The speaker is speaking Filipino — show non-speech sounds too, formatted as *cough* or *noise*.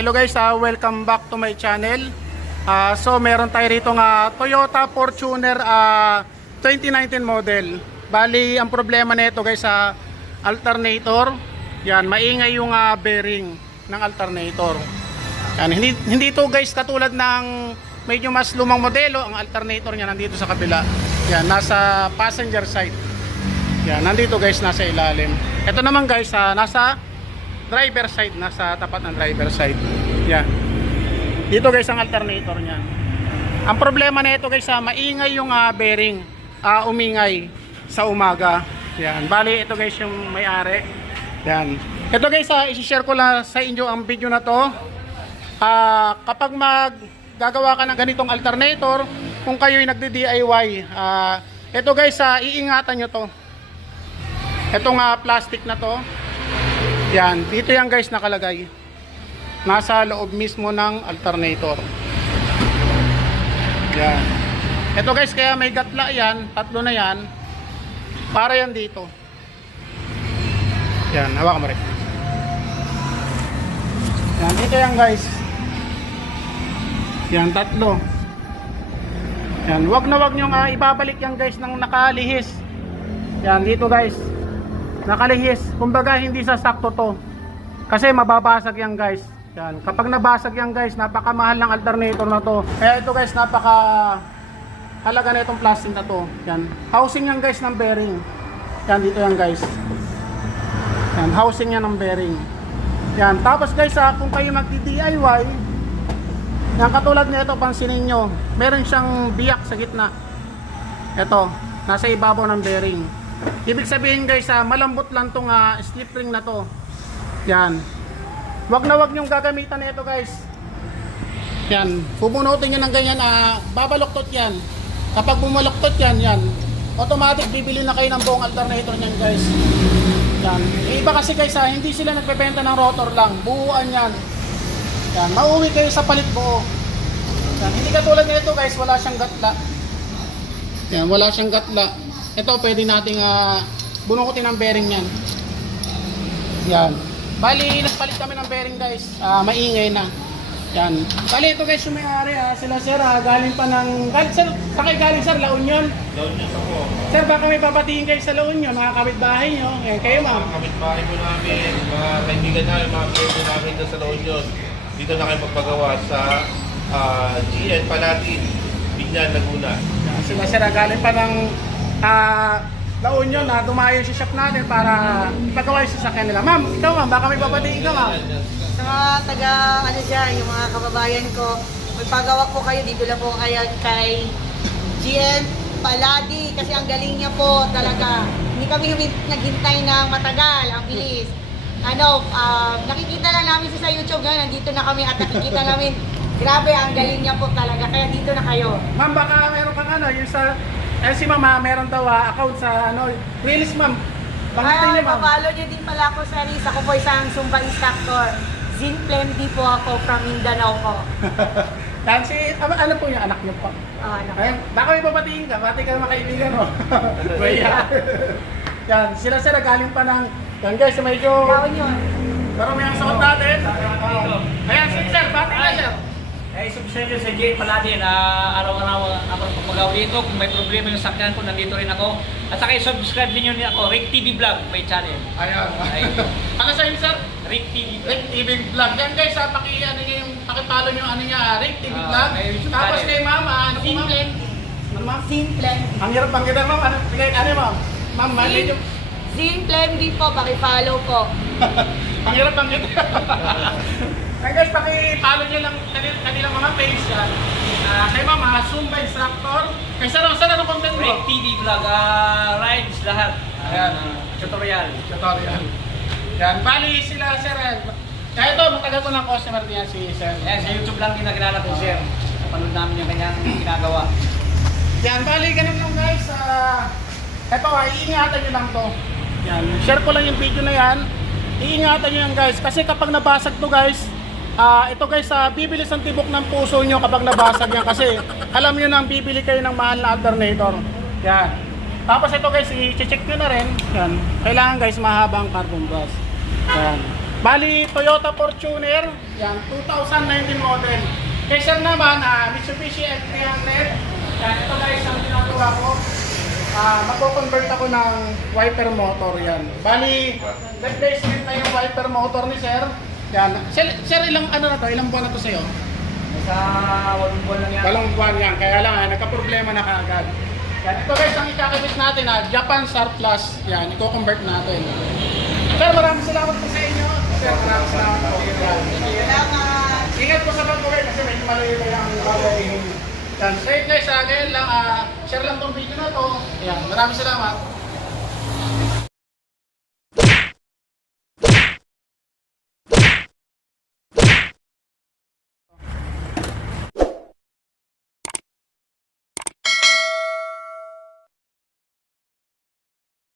hello guys, ah, welcome back to my channel. Ah, so meron tayo rito nga Toyota Fortuner ah, 2019 model. Bali, ang problema nito guys sa alternator, yan, maingay yung ah, bearing ng alternator. Yan, hindi hindi to guys katulad ng medyo mas lumang modelo, ang alternator niya nandito sa kabila. Yan, nasa passenger side. Yan, nandito guys nasa ilalim. Ito naman guys, ah, nasa driver side, nasa tapat ng driver side. Yan. Dito guys ang alternator niyan. Ang problema nito guys, ah, maingay yung ah, bearing, ah, umingay sa umaga. Yan. Bali ito guys yung may-ari. Yan. Ito guys, ah, i-share ko lang sa inyo ang video na to. Ah, kapag mag gagawa ka ng ganitong alternator, kung kayo'y nagdi-DIY, ah, ito guys, ah, iingatan nyo to. Itong ah, plastic na to, yan, dito yan guys nakalagay. Nasa loob mismo ng alternator. Yan. Ito guys, kaya may gatla yan, tatlo na yan. Para yan dito. Yan, hawakan mo rin. Yan, dito yan guys. Yan, tatlo. Yan, wag na wag nyo nga ibabalik yan guys ng nakalihis. Yan, dito guys. Nakalihis. Kumbaga hindi sa sakto to. Kasi mababasag yan guys. Yan. Kapag nabasag yan guys, napakamahal ng alternator na to. Kaya ito guys, napaka halaga na itong plastic na to. Yan. Housing yan guys ng bearing. Yan, dito yan guys. Yan, housing yan ng bearing. Yan. Tapos guys, ah, kung kayo magdi-DIY, yan katulad nito, pansinin nyo, meron siyang biyak sa gitna. Ito, nasa ibabaw ng bearing. Ibig sabihin guys, ah, malambot lang tong ah, slip ring na to. Yan. Wag na wag nyong gagamitan nito guys. Yan. Pupunutin nyo ng ganyan, ah, babaluktot yan. Kapag bumaluktot yan, yan. Automatic bibili na kayo ng buong alternator niyan guys. Yan. Yung Iba kasi guys, ah, hindi sila nagbebenta ng rotor lang. Buuan yan. Yan. Mauwi kayo sa palit buo. Yan. Hindi katulad nito guys, wala siyang gatla. Yan, wala siyang gatla. Ito pwede nating uh, bunukutin ang bearing niyan. Yan. Bali, nagpalit kami ng bearing guys. Ah, maingay na. Yan. Bali, ito guys yung may-ari ah. Sila sir ah, galing pa ng... Galing, sir, sa kayo galing sir, La Union. Niyo sa po. Sir, baka may papatingin kayo sa La Union, mga kapitbahay nyo. Eh, kayo ma'am. Mga kapitbahay po namin, mga kaibigan namin, mga kliyente namin sa La Union. Dito na kayo magpagawa sa ah, GN Palatin, Bignan, Laguna. Yan, Sila sir galing pa ng ah, La Union na dumayo sa shop natin para ipagawa yung sasakyan nila. Ma'am, ikaw ma'am, baka may papatingin ka ma'am. Sa mga taga, ano dyan, yung mga kababayan ko, magpagawa po kayo, dito lang po kayo kay GN Paladi, kasi ang galing niya po talaga. Hindi kami naghintay ng matagal, ang bilis. Ano, ah, nakikita lang namin siya sa YouTube ngayon, nandito na kami at nakikita namin, grabe, ang galing niya po talaga, kaya dito na kayo. Ma'am, baka meron kang ano, yung sa... Eh si mama, meron daw ah, account sa ano, release ma'am. Banggitin niyo ma'am. papalo niyo din pala ako sa Riz. Ako po isang Zumba instructor. Zin Plenty po ako from Mindanao po. *laughs* Yan, si, ano, ano po yung anak niyo po? Ah, ano. Ayun, baka may papatingin ka, bati ka ng mga kaibigan *laughs* mo. Kuya. Yan, sila sila galing pa ng, yan guys, medyo, Gawin yun. pero may ang suot natin. Ayan, si sir, bati ka sir. Subscribe sa Jay Paladi na araw-araw ako nagpapagawa dito. Kung may problema yung sakyan ko, nandito rin ako. At saka i-subscribe din niyo ako, Rick TV Vlog, may channel. Ayan. Ay. *laughs* ano sa inyo sir? Rick TV Vlog. Rick TV Vlog. Yan guys, ha, paki, ano niya yung, pakipalo niyo ano niya, ah, Rick TV Ah, Vlog. Tapos channel. kay mama, ano po ma'am? Ano ma'am? Plenty. Ang hirap bang kita ma'am, ano, ano ma'am? Ma'am, Zin, medyo, Zin Plenty po, paki-follow po. *laughs* ang hirap bang kita. *laughs* Ay guys, paki-follow niyo lang kanil, kanilang mga page yan. Ah, kay mama, Zumba Instructor. Kay sir, sir, ano content mo? Rick TV Vlog, ah, rides lahat. Ayan. Ah, tutorial. Tutorial. Yan, bali sila sir. eh. Kaya ito, matagal ko ng customer niya si sir. Yan, sa YouTube lang din nakilala ko sir. Napanood namin yung kanyang ginagawa. Yan, bali ganun lang guys. eto, ah, iingatan nyo lang to. Yan, share ko lang yung video na yan. Iingatan nyo yan guys. Kasi kapag nabasag to guys, ah ito guys, ah bibilis ang tibok ng puso nyo kapag nabasag yan. Kasi alam nyo nang bibili kayo ng mahal na alternator. Yan. Tapos ito guys, i-check nyo na rin. Yan. Kailangan guys, mahabang carbon brush. Yan. Bali, Toyota Fortuner, yan, 2019 model. Kay sir naman, ah, Mitsubishi L300. Yan, ito guys, ang ginagawa ko. Ah, magko-convert ako ng wiper motor yan. Bali, replacement na yung wiper motor ni sir. Yan. Sir, sir ilang ano na to? Ilang buwan na to sa'yo? Sa walong buwan lang yan. Walong buwan yan. Kaya lang, ah, nagka-problema na kaagad. Yan. Ito guys, ang ikakabit natin na Japan Star Plus. Yan, i-convert natin. Sir, maraming salamat po sa inyo. Sir, maraming salamat po. Yan. Salamat! Ingat po sa pag-uwi kasi medyo malayo kayo ang babayin. Yan. So guys, ah, ngayon lang, ah, share lang tong video na to. Yan, maraming salamat.